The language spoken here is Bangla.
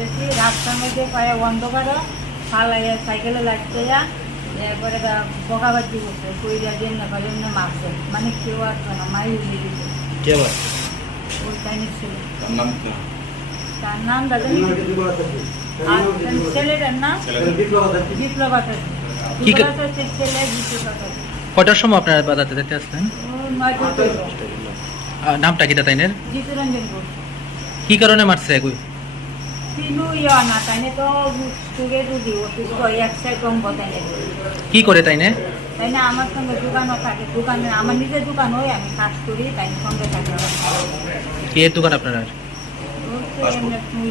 যাইতেছি, রাস্তার মধ্যে পায়ে অন্ধকারও ফালাইয়া সাইকেলে লাগতে যা, এরপরে বকাবাজি করছে, কইরা দিয়ে না করে এমনি মারছে, মানে কেউ আসবে না, মাই উঠে দিচ্ছে। কে আবার? ওই টাইমের ছিল, তার নাম কি? তার নাম দাদা আর ছেলেটার নাম বিপ্লব আচার্য। কি বিপ্লব আচার্যের ছেলে বিপ্লব আচার্য। কটার সময় আপনারা বাজাতে যেতে আসলেন? ও 9টা হইলো। নামটা কিটা তাইনের? জিতুরঞ্জন ঘোষ। কি কারণে মারছে এগুই? তিনু না তাইনে তো সুরে দুদি অসুস্থ এক সাইড অঙ্গ তাইনে। কি করে তাইনে? তাই না আমার সঙ্গে দোকানও থাকে, দোকানে আমার নিজের দোকান হয়, আমি কাজ করি, তাই সঙ্গে থাকে। কি এর দোকান আপনার? ও তো এমনি